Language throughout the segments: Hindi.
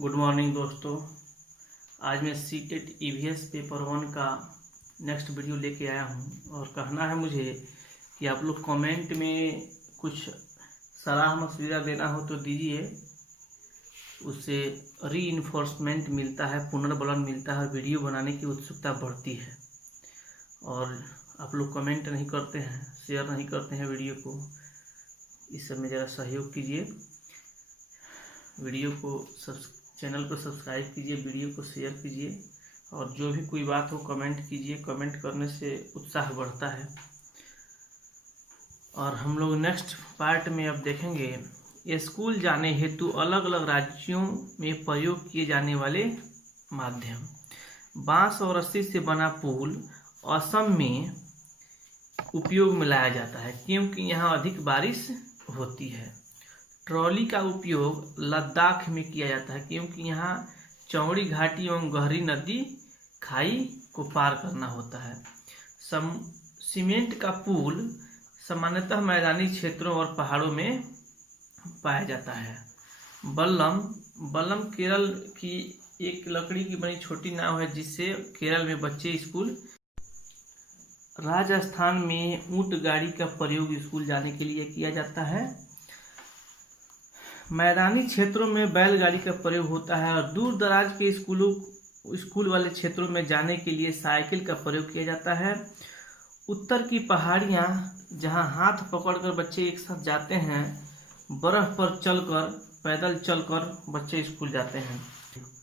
गुड मॉर्निंग दोस्तों। आज मैं सीटेट ईवीएस पेपर 1 का नेक्स्ट वीडियो लेके आया हूँ और कहना है मुझे कि आप लोग कमेंट में कुछ सलाह मशविरा देना हो तो दीजिए। उससे रीइंफोर्समेंट मिलता है, पुनर्बलन मिलता है और वीडियो बनाने की उत्सुकता बढ़ती है। और आप लोग कमेंट नहीं करते हैं, शेयर नहीं करते हैं वीडियो को। इस सब में ज़रा सहयोग कीजिए, वीडियो को चैनल को सब्सक्राइब कीजिए, वीडियो को शेयर कीजिए और जो भी कोई बात हो कमेंट कीजिए। कमेंट करने से उत्साह बढ़ता है। और हम लोग नेक्स्ट पार्ट में अब देखेंगे स्कूल जाने हेतु अलग अलग राज्यों में प्रयोग किए जाने वाले माध्यम। बांस और रस्सी से बना पुल असम में उपयोग में लाया जाता है क्योंकि यहाँ अधिक बारिश होती है। ट्रॉली का उपयोग लद्दाख में किया जाता है क्योंकि यहाँ चौड़ी घाटी एवं गहरी नदी खाई को पार करना होता है। सीमेंट का पुल सामान्यतः मैदानी क्षेत्रों और पहाड़ों में पाया जाता है। बल्लम केरल की एक लकड़ी की बनी छोटी नाव है जिससे केरल में बच्चे स्कूल। राजस्थान में ऊंट गाड़ी का प्रयोग स्कूल जाने के लिए किया जाता है। मैदानी क्षेत्रों में बैलगाड़ी का प्रयोग होता है और दूर दराज के स्कूल वाले क्षेत्रों में जाने के लिए साइकिल का प्रयोग किया जाता है। उत्तर की पहाड़ियाँ जहाँ हाथ पकड़कर बच्चे एक साथ जाते हैं, बर्फ पर पैदल चलकर बच्चे स्कूल जाते हैं।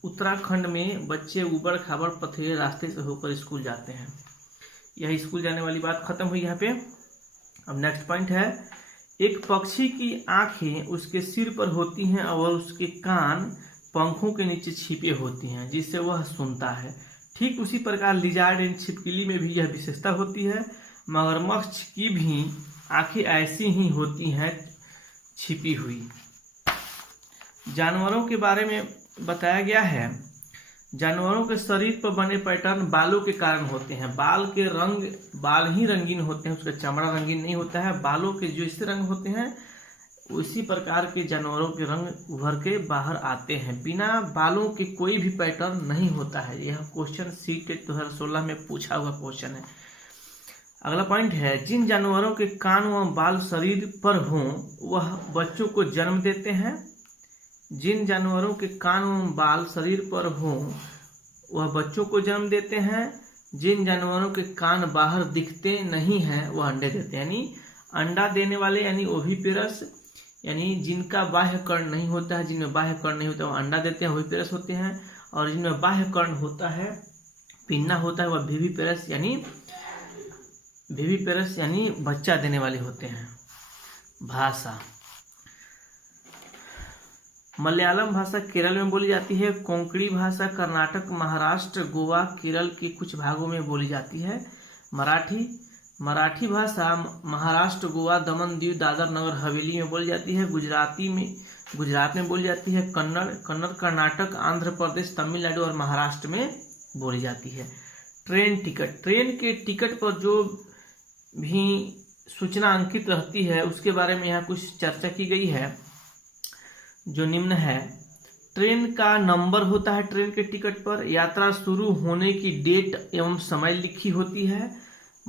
उत्तराखंड में बच्चे उबड़ खाबड़ पथरीले रास्ते से होकर स्कूल जाते हैं। यह स्कूल जाने वाली बात खत्म हुई यहाँ पे। अब नेक्स्ट पॉइंट है, एक पक्षी की आंखें उसके सिर पर होती हैं और उसके कान पंखों के नीचे छिपे होती हैं जिससे वह सुनता है। ठीक उसी प्रकार लिजार्ड एंड छिपकली में भी यह विशेषता होती है। मगरमच्छ की भी आंखें ऐसी ही होती हैं, छिपी हुई। जानवरों के बारे में बताया गया है, जानवरों के शरीर पर बने पैटर्न बालों के कारण होते हैं। बाल ही रंगीन होते हैं, उसका चमड़ा रंगीन नहीं होता है। बालों के जो इस रंग होते हैं उसी प्रकार के जानवरों के रंग उभर के बाहर आते हैं। बिना बालों के कोई भी पैटर्न नहीं होता है। यह क्वेश्चन सीटेट 2016 में पूछा हुआ क्वेश्चन है। अगला पॉइंट है, जिन जानवरों के कान व बाल शरीर पर हों वह बच्चों को जन्म देते हैं। जिन जानवरों के कान व बाल शरीर पर हों वह बच्चों को जन्म देते हैं। जिन जानवरों के कान बाहर दिखते नहीं हैं वह अंडे देते हैं। यानी अंडा देने वाले यानी ओविपेरस, यानी जिनका बाह्य कर्ण नहीं होता है, जिनमें बाह्य कर्ण नहीं होता है वह अंडा देते हैं, ओविपेरस होते हैं। और जिनमें बाह्य कर्ण होता है, पिन्ना होता है, वह विविपेरस यानी बच्चा देने वाले होते हैं। भाषा, मलयालम भाषा केरल में बोली जाती है। कोंकणी भाषा कर्नाटक, महाराष्ट्र, गोवा, केरल के कुछ भागों में बोली जाती है। मराठी भाषा महाराष्ट्र, गोवा, दमन, दीव, दादर, नगर हवेली में बोली जाती है। गुजरात में बोली जाती है। कन्नड़ कर्नाटक, आंध्र प्रदेश, तमिलनाडु और महाराष्ट्र में बोली जाती है। ट्रेन के टिकट पर जो भी सूचना अंकित रहती है उसके बारे में यहाँ कुछ चर्चा की गई है जो निम्न है। ट्रेन का नंबर होता है ट्रेन के टिकट पर। यात्रा शुरू होने की डेट एवं समय लिखी होती है।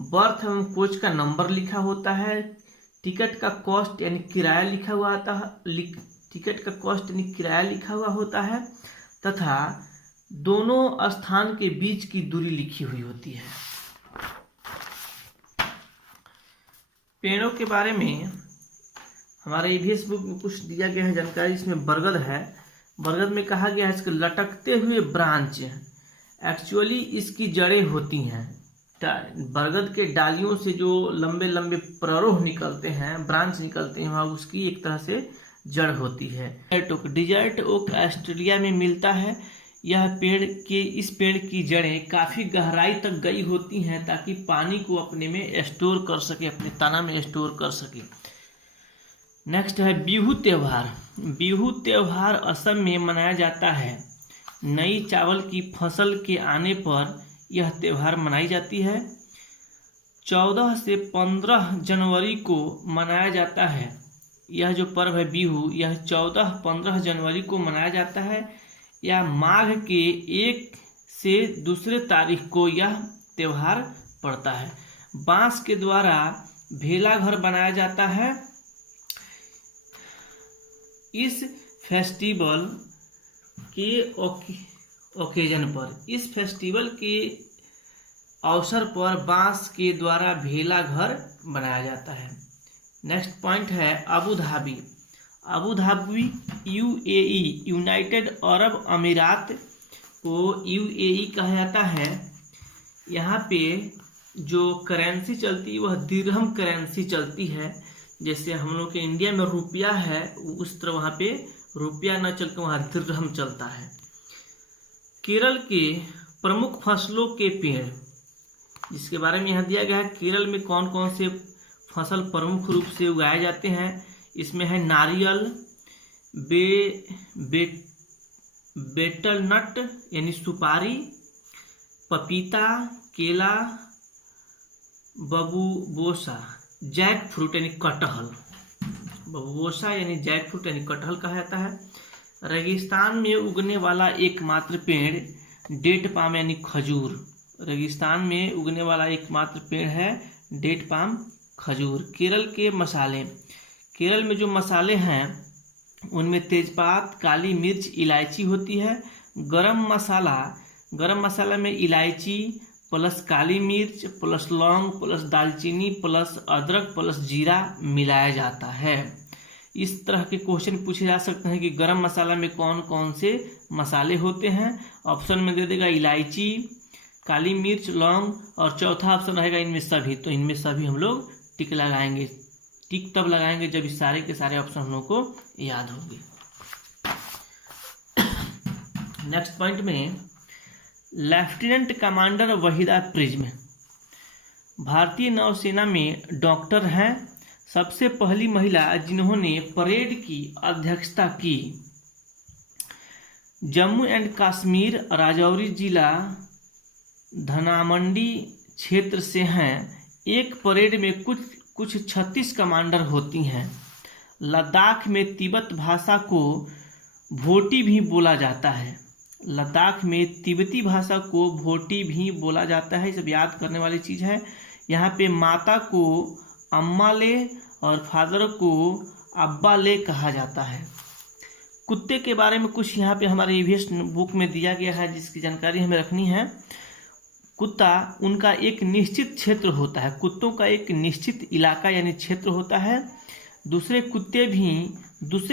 बर्थ एवं कोच का नंबर लिखा होता है। टिकट का कॉस्ट यानी किराया लिखा हुआ आता है। टिकट का कॉस्ट यानी किराया लिखा हुआ होता है तथा दोनों स्थान के बीच की दूरी लिखी हुई होती है। पेड़ों के बारे में हमारे ईवीएस बुक में कुछ दिया गया है जानकारी। इसमें बरगद है। बरगद में कहा गया है इसके लटकते हुए ब्रांच, एक्चुअली इसकी जड़ें होती हैं। बरगद के डालियों से जो लंबे लंबे प्ररोह निकलते हैं, ब्रांच निकलते हैं, वहाँ उसकी एक तरह से जड़ होती है। डिजर्ट ओक ऑस्ट्रेलिया में मिलता है। इस पेड़ की जड़ें काफी गहराई तक गई होती हैं ताकि पानी को अपने में स्टोर कर सके, अपने तना में स्टोर कर सके। नेक्स्ट है बिहू त्योहार। बिहू त्योहार असम में मनाया जाता है। नई चावल की फसल के आने पर यह त्योहार मनाई जाती है। 14 से 15 जनवरी को मनाया जाता है। यह जो पर्व है बिहू, यह 14-15 जनवरी को मनाया जाता है। या माघ के 1 से दूसरे तारीख को यह त्योहार पड़ता है। बांस के द्वारा भेला घर बनाया जाता है। इस फेस्टिवल के ओकेजन पर, इस फेस्टिवल के अवसर पर बांस के द्वारा भेला घर बनाया जाता है। नेक्स्ट पॉइंट है Abu Dhabi. Abu Dhabi UAE, United Arab अमीरात को यूएई कहा जाता है। यहाँ पे जो करेंसी चलती है वह दिरहम करेंसी चलती है। जैसे हम लोग के इंडिया में रुपया है, उस तरह वहाँ पे रुपया न चलकर वहाँ दिरहम चलता है। केरल के प्रमुख फसलों के पेड़, जिसके बारे में यहाँ दिया गया है, केरल में कौन कौन से फसल प्रमुख रूप से उगाए जाते हैं। इसमें है नारियल, बेटल नट यानी सुपारी, पपीता, केला, बबूबोसा, जैक फ्रूट यानी कटहल, बबूबोसा यानी जैक फ्रूट यानी कटहल कहा जाता है। रेगिस्तान में उगने वाला एकमात्र पेड़ डेट पाम यानी खजूर, रेगिस्तान में उगने वाला एकमात्र पेड़ है डेट पाम खजूर। केरल के मसाले, केरल में जो मसाले हैं उनमें तेजपात, काली मिर्च, इलायची होती है। गरम मसाला में इलायची प्लस काली मिर्च प्लस लौंग प्लस दालचीनी प्लस अदरक प्लस जीरा मिलाया जाता है। इस तरह के क्वेश्चन पूछे जा सकते हैं कि गरम मसाला में कौन कौन से मसाले होते हैं। ऑप्शन में दे देगा इलायची, काली मिर्च, लौंग, और चौथा ऑप्शन रहेगा इनमें सभी। तो इनमें सभी हम लोग टिक लगाएंगे। टिक तब लगाएंगे जब इस सारे के सारे ऑप्शन हम लोग को याद होंगे। नेक्स्ट पॉइंट में लेफ्टिनेंट कमांडर वहीदा प्रिज्म भारतीय नौसेना में डॉक्टर हैं। सबसे पहली महिला जिन्होंने परेड की अध्यक्षता की। जम्मू एंड कश्मीर राजौरी जिला धनामंडी क्षेत्र से हैं। एक परेड में कुछ 36 कमांडर होती हैं। लद्दाख में तिब्बत भाषा को भोटी भी बोला जाता है। लद्दाख में तिब्बती भाषा को भोटी भी बोला जाता है। सब याद करने वाली चीज़ है। यहाँ पे माता को अम्मा ले और फादर को अब्बा ले कहा जाता है। कुत्ते के बारे में कुछ यहाँ पे हमारे ईवीएस बुक में दिया गया है, जिसकी जानकारी हमें रखनी है। कुत्ता उनका एक निश्चित क्षेत्र होता है। कुत्तों का एक निश्चित इलाका यानी क्षेत्र होता है। दूसरे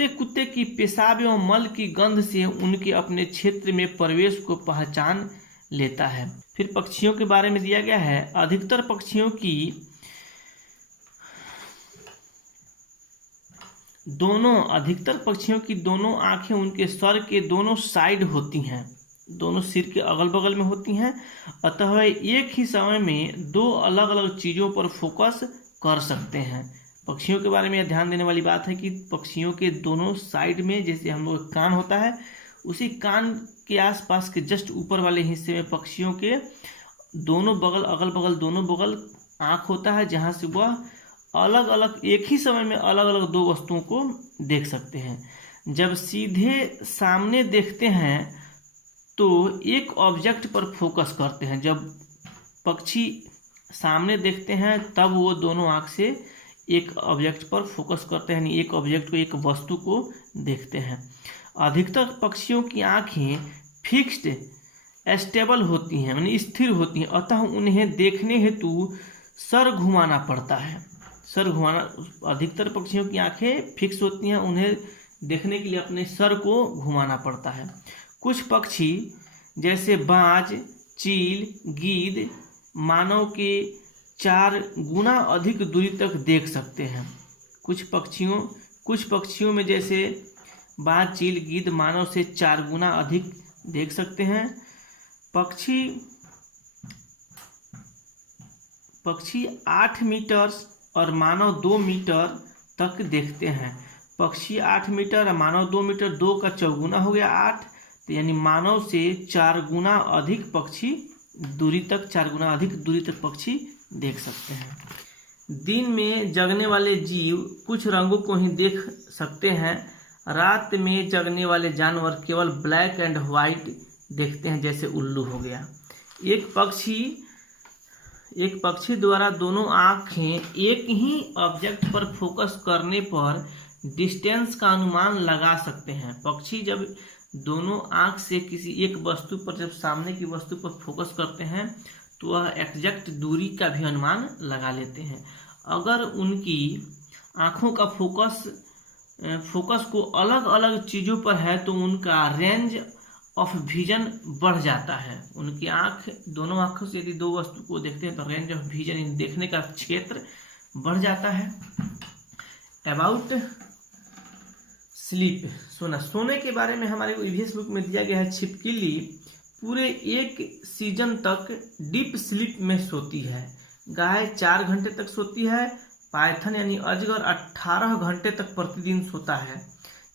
कुत्ते की पेशाब एवं मल की गंध से उनके अपने क्षेत्र में प्रवेश को पहचान लेता है। फिर पक्षियों के बारे में दिया गया है। अधिकतर पक्षियों की दोनों आंखें उनके सर के दोनों साइड होती हैं, दोनों सिर के अगल बगल में होती हैं। अतः वह एक ही समय में दो अलग अलग चीज़ों पर फोकस कर सकते हैं। पक्षियों के बारे में ध्यान देने वाली बात है कि पक्षियों के दोनों साइड में जैसे हम लोग कान होता है, उसी कान के आसपास के जस्ट ऊपर वाले हिस्से में पक्षियों के दोनों बगल अगल बगल दोनों बगल आँख होता है, जहाँ से वह अलग अलग एक ही समय में अलग अलग दो वस्तुओं को देख सकते हैं। जब सीधे सामने देखते हैं तो एक ऑब्जेक्ट पर फोकस करते हैं। जब पक्षी सामने देखते हैं तब वो दोनों आँख से एक ऑब्जेक्ट पर फोकस करते हैं, यानी एक ऑब्जेक्ट को, एक वस्तु को देखते हैं। अधिकतर पक्षियों की आँखें फिक्स्ड स्टेबल होती हैं, यानी स्थिर होती हैं। अतः उन्हें देखने हेतु सर घुमाना पड़ता है। अधिकतर पक्षियों की आंखें फिक्स होती हैं, उन्हें देखने के लिए अपने सर को घुमाना पड़ता है। कुछ पक्षी जैसे बाज, चील, गीद मानव के 4 गुना अधिक दूरी तक देख सकते हैं। कुछ पक्षियों में जैसे बाज, चील, गीद मानव से 4 गुना अधिक देख सकते हैं। पक्षी 8 मीटर और मानव 2 मीटर तक देखते हैं। पक्षी 8 मीटर और मानव 2 मीटर, 2 का चौगुना हो गया 8, तो यानी मानव से 4 गुना अधिक दूरी तक पक्षी देख सकते हैं। दिन में जगने वाले जीव कुछ रंगों को ही देख सकते हैं। रात में जगने वाले जानवर केवल ब्लैक एंड व्हाइट देखते हैं, जैसे उल्लू हो गया। एक पक्षी द्वारा दोनों आंखें एक ही ऑब्जेक्ट पर फोकस करने पर डिस्टेंस का अनुमान लगा सकते हैं। पक्षी जब दोनों आंख से किसी एक वस्तु पर, जब सामने की वस्तु पर फोकस करते हैं तो वह एग्जैक्ट दूरी का भी अनुमान लगा लेते हैं। अगर उनकी आंखों का फोकस को अलग अलग चीज़ों पर है तो उनका रेंज ऑफ विजन बढ़ जाता है। उनकी दोनों आंखों से यदि दो वस्तु को देखते हैं तो रेंज ऑफ विजन, देखने का क्षेत्र बढ़ जाता है। अबाउट स्लीप, सोने के बारे में हमारे ईवीएस बुक में दिया गया है। छिपकली पूरे एक सीजन तक डीप स्लीप में सोती है। गाय 4 घंटे तक सोती है। पाइथन यानी अजगर 18 घंटे तक प्रतिदिन सोता है।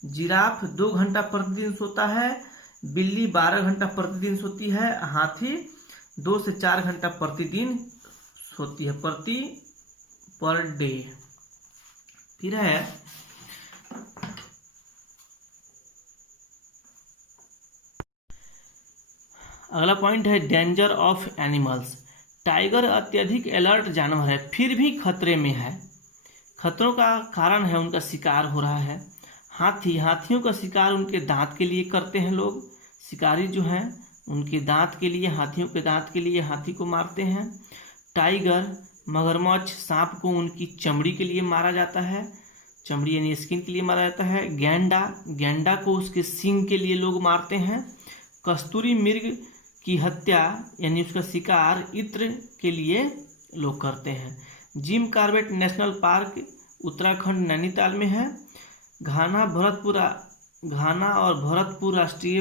जिराफ 2 घंटा प्रतिदिन सोता है। बिल्ली 12 घंटा प्रतिदिन सोती है। हाथी 2 से 4 घंटा प्रतिदिन सोती है, पर डे। फिर है अगला पॉइंट है डेंजर ऑफ एनिमल्स। टाइगर अत्यधिक अलर्ट जानवर है, फिर भी खतरे में है। खतरों का कारण है उनका शिकार हो रहा है। हाथियों का शिकार उनके दांत के लिए करते हैं लोग। शिकारी जो हैं उनके दांत के लिए, हाथियों के दांत के लिए हाथी को मारते हैं। टाइगर, मगरमच्छ, सांप को उनकी चमड़ी के लिए मारा जाता है, चमड़ी यानी स्किन के लिए मारा जाता है। गैंडा को उसके सींग के लिए लोग मारते हैं। कस्तूरी मृग की हत्या यानी उसका शिकार इत्र के लिए लोग करते हैं। Jim Corbett national park Uttarakhand Nainital में है। घाना और भरतपुर राष्ट्रीय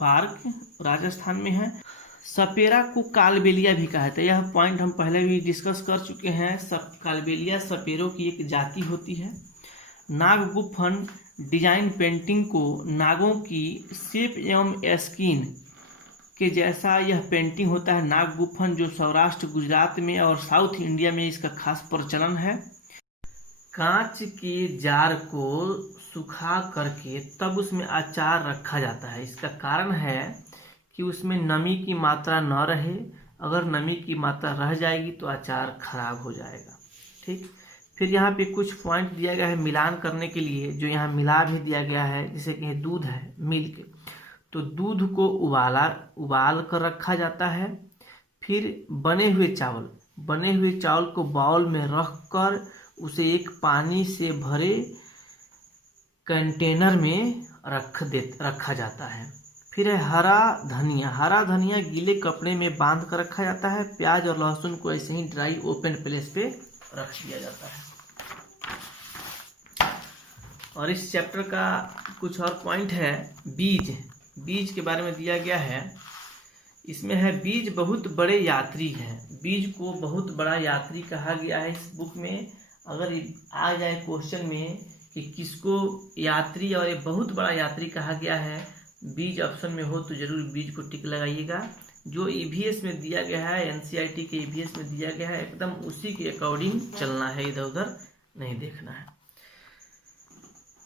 पार्क राजस्थान में है। सपेरा को कालबेलिया भी कहा जाता है। यह पॉइंट हम पहले भी डिस्कस कर चुके हैं। कालबेलिया सपेरों की एक जाति होती है। नागगुफन डिजाइन पेंटिंग को नागों की शेप एवं स्किन के जैसा यह पेंटिंग होता है। नागगुफन जो सौराष्ट्र, गुजरात में और साउथ इंडिया में इसका खास प्रचलन है। कांच के जार को सुखा करके तब उसमें अचार रखा जाता है। इसका कारण है कि उसमें नमी की मात्रा न रहे। अगर नमी की मात्रा रह जाएगी तो अचार खराब हो जाएगा। ठीक, फिर यहाँ पे कुछ पॉइंट दिया गया है मिलान करने के लिए, जो यहाँ मिला भी दिया गया है। जैसे कि दूध है, मिल्क, तो दूध को उबाल कर रखा जाता है। फिर बने हुए चावल को बाउल में रख कर उसे एक पानी से भरे कंटेनर में रखा जाता है। फिर है हरा धनिया गीले कपड़े में बांध कर रखा जाता है। प्याज और लहसुन को ऐसे ही ड्राई ओपन प्लेस पे रख दिया जाता है। और इस चैप्टर का कुछ और पॉइंट है। बीज के बारे में दिया गया है। इसमें है बीज बहुत बड़े यात्री हैं। बीज को बहुत बड़ा यात्री कहा गया है इस बुक में। अगर आ जाए क्वेश्चन में कि किसको यात्री और एक बहुत बड़ा यात्री कहा गया है, बीज ऑप्शन में हो तो जरूर बीज को टिक लगाइएगा। जो ईवीएस में दिया गया है, एनसीईआरटी के ईवीएस में दिया गया है, एकदम उसी के अकॉर्डिंग चलना है, इधर उधर नहीं देखना है।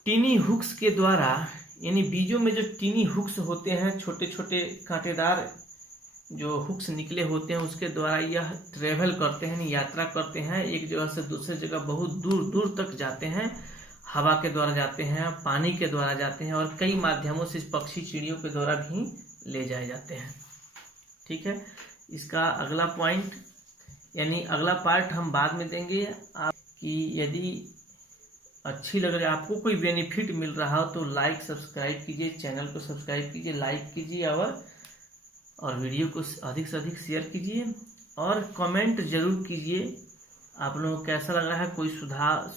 टीनी हुक्स के द्वारा, यानी बीजों में जो टीनी हुक्स होते हैं, छोटे छोटे कांटेदार जो हुक्स निकले होते हैं, उसके द्वारा यह ट्रेवल करते हैं, यात्रा करते हैं। एक जगह से दूसरे जगह बहुत दूर दूर तक जाते हैं। हवा के द्वारा जाते हैं, पानी के द्वारा जाते हैं, और कई माध्यमों से पक्षी चिड़ियों के द्वारा भी ले जाए जाते हैं। ठीक है, इसका अगला पॉइंट यानी अगला पार्ट हम बाद में देंगे। कि यदि अच्छी लग रही है, आपको कोई बेनिफिट मिल रहा हो तो लाइक सब्सक्राइब कीजिए, चैनल को सब्सक्राइब कीजिए, लाइक कीजिए और वीडियो को अधिक से अधिक शेयर कीजिए और कमेंट जरूर कीजिए। आप लोगों को कैसा लग रहा है, कोई सुधार,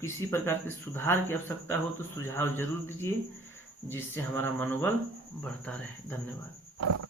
किसी प्रकार के सुधार की आवश्यकता हो तो सुझाव जरूर दीजिए, जिससे हमारा मनोबल बढ़ता रहे। धन्यवाद।